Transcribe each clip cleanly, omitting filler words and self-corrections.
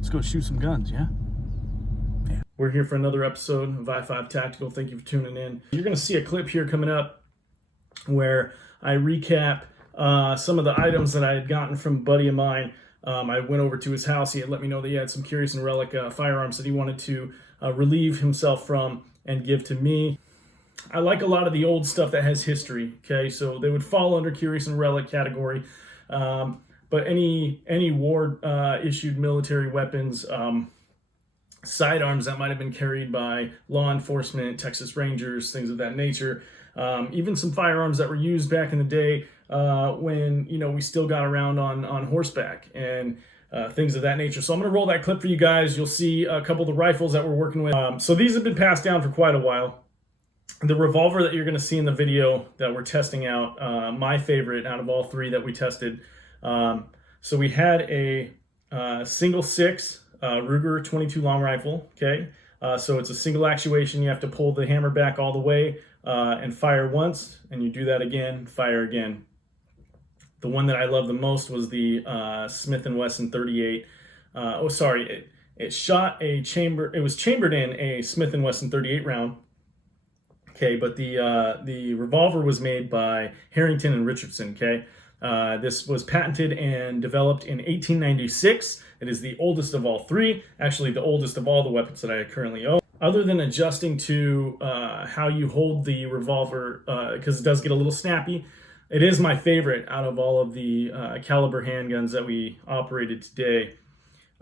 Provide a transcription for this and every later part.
Let's go shoot some guns, yeah? We're here for another episode of I5 Tactical. Thank you for tuning in. You're going to see a clip here coming up where I recap some of the items that I had gotten from a buddy of mine. I went over to his house. He had let me know that he had some Curious and Relic firearms that he wanted to relieve himself from and give to me. I like a lot of the old stuff that has history, okay? So they would fall under Curious and Relic category. But any war-issued military weapons, sidearms that might have been carried by law enforcement, Texas Rangers, things of that nature. Even some firearms that were used back in the day when we still got around on horseback and things of that nature. So I'm going to roll that clip for you guys. You'll see a couple of the rifles that we're working with. So these have been passed down for quite a while. The revolver that you're going to see in the video that we're testing out, my favorite out of all three that we tested. So we had a single 6 Ruger 22 long rifle, okay? So it's a single actuation. You have to pull the hammer back all the way and fire once, and you do that again, fire again. The one that I love the most was the Smith & Wesson 38. It shot a chamber. It was chambered in a Smith & Wesson 38 round. Okay, but the revolver was made by Harrington and Richardson. Okay, this was patented and developed in 1896. It is the oldest of all three, actually the oldest of all the weapons that I currently own. Other than adjusting to how you hold the revolver, because it does get a little snappy, it is my favorite out of all of the caliber handguns that we operated today.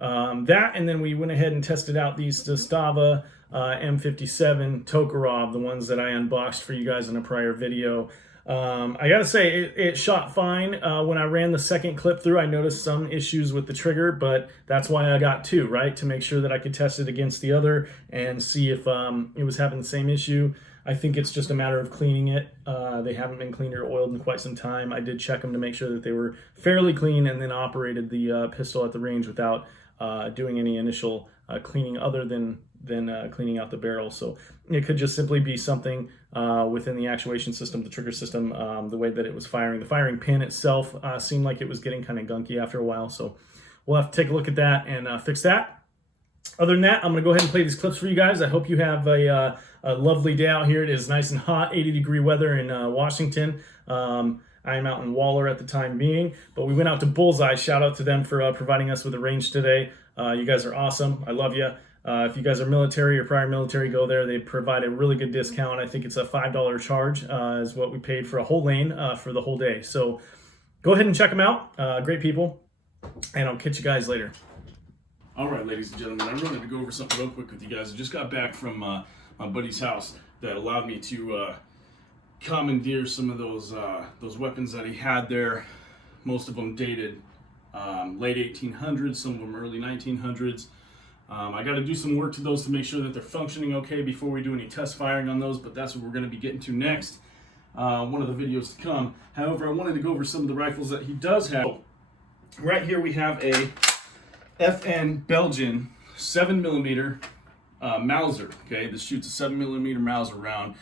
That, and then we went ahead and tested out these Stava M57 tokarev, the ones that I unboxed for you guys in a prior video. I gotta say, it shot fine. When I ran the second clip through, I noticed some issues with the trigger, but that's why I got two, right? To make sure that I could test it against the other and see if it was having the same issue. I think it's just a matter of cleaning it. They haven't been cleaned or oiled in quite some time. I did check them to make sure that they were fairly clean, and then operated the pistol at the range without doing any initial cleaning other than cleaning out the barrel. So it could just simply be something within the actuation system, the trigger system, the way that it was firing. The firing pin itself seemed like it was getting kind of gunky after a while. So we'll have to take a look at that and fix that. Other than that, I'm going to go ahead and play these clips for you guys. I hope you have a lovely day out here. It is nice and hot, 80-degree weather in Washington. I'm out in Waller at the time being, but we went out to Bullseye. Shout out to them for providing us with a range today. You guys are awesome. I love you. If you guys are military or prior military, go there. They provide a really good discount. I think it's a $5 charge is what we paid for a whole lane for the whole day. So go ahead and check them out. Great people, and I'll catch you guys later. All right, ladies and gentlemen, I wanted to go over something real quick with you guys. I just got back from my buddy's house that allowed me to commandeer some of those weapons that he had there. Most of them dated late 1800s, some of them early 1900s. I got to do some work to those to make sure that they're functioning okay before we do any test firing on those, but that's what we're going to be getting to next, one of the videos to come. However, I wanted to go over some of the rifles that he does have. Right here we have a FN Belgian 7mm Mauser. Okay, this shoots a 7mm Mauser round.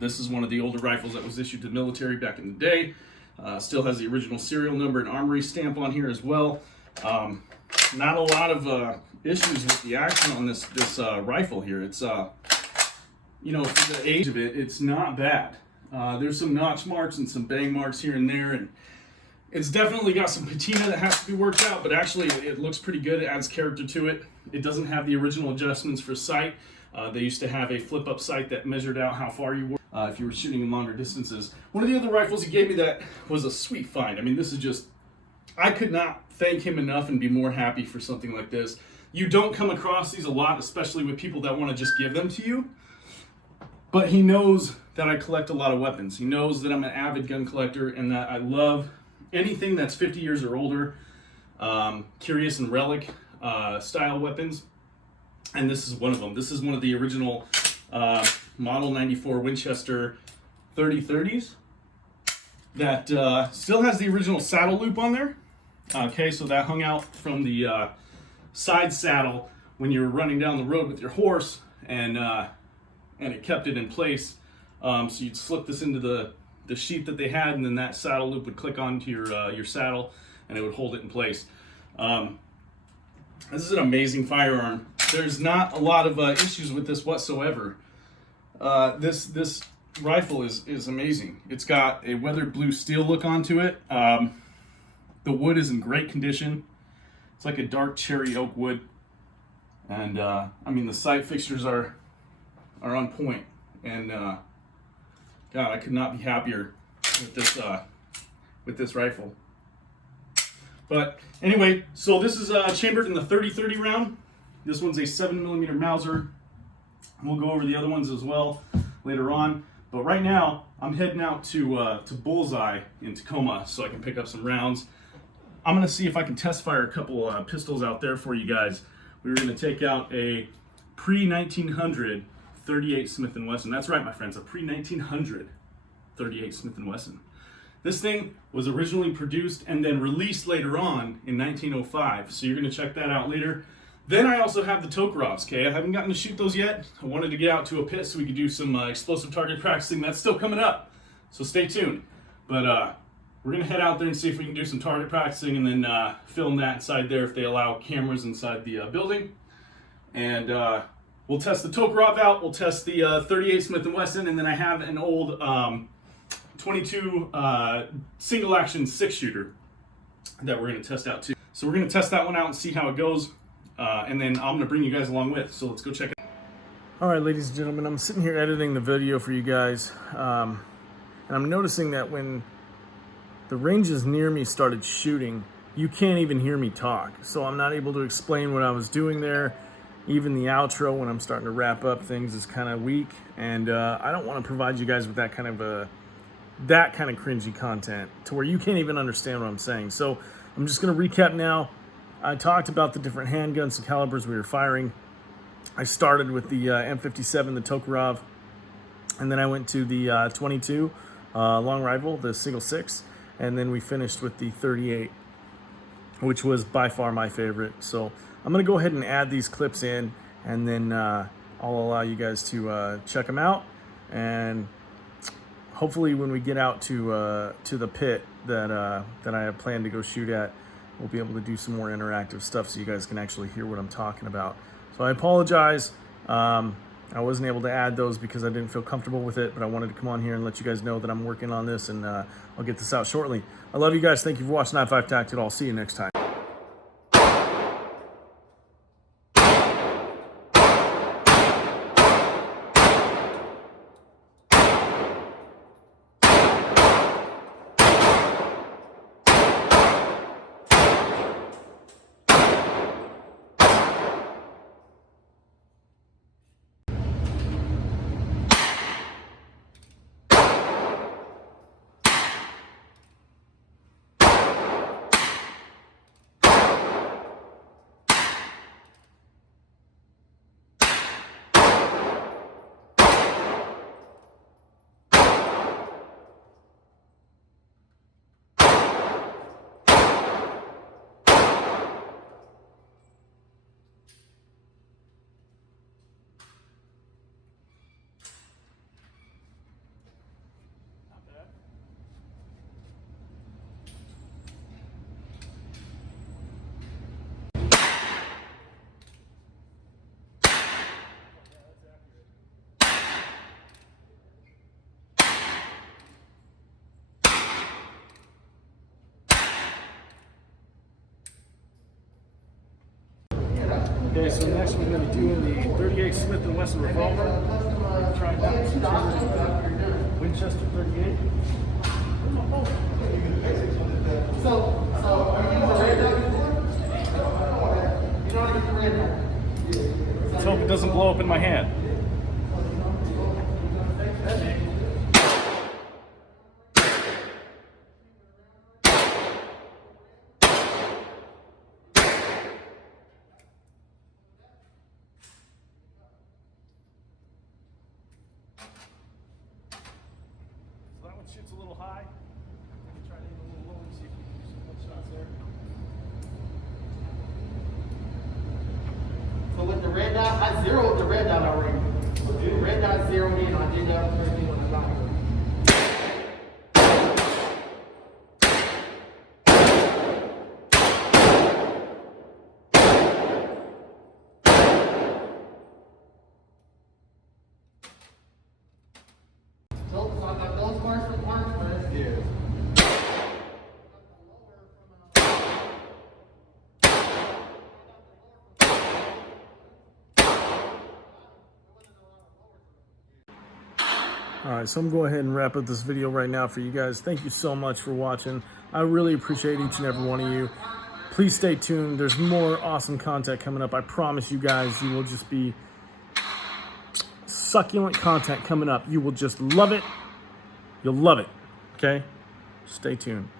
This is one of the older rifles that was issued to the military back in the day. Still has the original serial number and armory stamp on here as well. Not a lot of issues with the action on this rifle here. It's for the age of it, it's not bad. There's some notch marks and some bang marks here and there, and it's definitely got some patina that has to be worked out, but actually it looks pretty good. It adds character to it. It doesn't have the original adjustments for sight. They used to have a flip-up sight that measured out how far you were if you were shooting in longer distances. One of the other rifles he gave me that was a sweet find. I mean, this is just, I could not thank him enough and be more happy for something like this. You don't come across these a lot, especially with people that want to just give them to you. But he knows that I collect a lot of weapons. He knows that I'm an avid gun collector and that I love anything that's 50 years or older, Curious and Relic style weapons. And this is one of them. This is one of the original Model 94 Winchester 3030s that still has the original saddle loop on there. Okay, so that hung out from the side saddle when you were running down the road with your horse, and it kept it in place. So you'd slip this into the sheath that they had, and then that saddle loop would click onto your saddle, and it would hold it in place. This is an amazing firearm. There's not a lot of issues with this whatsoever. This rifle is amazing. It's got a weathered blue steel look onto it. The wood is in great condition. It's like a dark cherry oak wood. And I mean, the sight fixtures are on point. And God, I could not be happier with this rifle. But anyway, so this is chambered in the 30-30 round. This one's a 7mm Mauser. We'll go over the other ones as well later on. But right now, I'm heading out to Bullseye in Tacoma so I can pick up some rounds. I'm going to see if I can test fire a couple pistols out there for you guys. We were going to take out a pre-1900 38 Smith & Wesson. That's right, my friends, a pre-1900 38 Smith & Wesson. This thing was originally produced and then released later on in 1905, so you're going to check that out later. Then I also have the tokarevs, okay? I haven't gotten to shoot those yet. I wanted to get out to a pit so we could do some explosive target practicing. That's still coming up, so stay tuned. But we're going to head out there and see if we can do some target practicing and then film that inside there if they allow cameras inside the building. And we'll test the tokarev out, we'll test the 38 Smith & Wesson, and then I have an old 22 single action 6-shooter that we're going to test out too. So we're going to test that one out and see how it goes, and then I'm going to bring you guys along with. So let's go check it out. All right, ladies and gentlemen, I'm sitting here editing the video for you guys, and I'm noticing that when the ranges near me started shooting, you can't even hear me talk. So I'm not able to explain what I was doing there. Even the outro, when I'm starting to wrap up things, is kind of weak, and I don't want to provide you guys with that kind of cringy content to where you can't even understand what I'm saying. So I'm just going to recap now. I talked about the different handguns and calibers we were firing. I started with the M57, the tokarev, and then I went to the 22 long rifle, the single 6, and then we finished with the 38, which was by far my favorite. So I'm going to go ahead and add these clips in, and then I'll allow you guys to check them out. And hopefully when we get out to the pit that I have planned to go shoot at, we'll be able to do some more interactive stuff so you guys can actually hear what I'm talking about. So I apologize. I wasn't able to add those because I didn't feel comfortable with it, but I wanted to come on here and let you guys know that I'm working on this, and I'll get this out shortly. I love you guys. Thank you for watching i5 Tactical. I'll see you next time. Okay, so next we're going to be doing the 38 Smith & Wesson revolver. We're trying out some Winchester 38. So are you using a red dot? You don't use a red dot. Let's hope it doesn't blow up in my hand. Shoots a little high. I'm gonna try to aim a little lower and see if we can do some good shots there. So with the red dot, I zeroed the red dot already. The red dot zeroed in. I did that first thing on the line. All right, so I'm going to go ahead and wrap up this video right now for you guys. Thank you so much for watching. I really appreciate each and every one of you. Please stay tuned. There's more awesome content coming up. I promise you guys, you will just be succulent content coming up. You will just love it. You'll love it, okay? Stay tuned.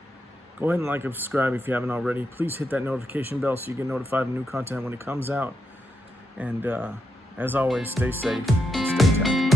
Go ahead and like and subscribe if you haven't already. Please hit that notification bell so you get notified of new content when it comes out. And as always, stay safe and stay tactical.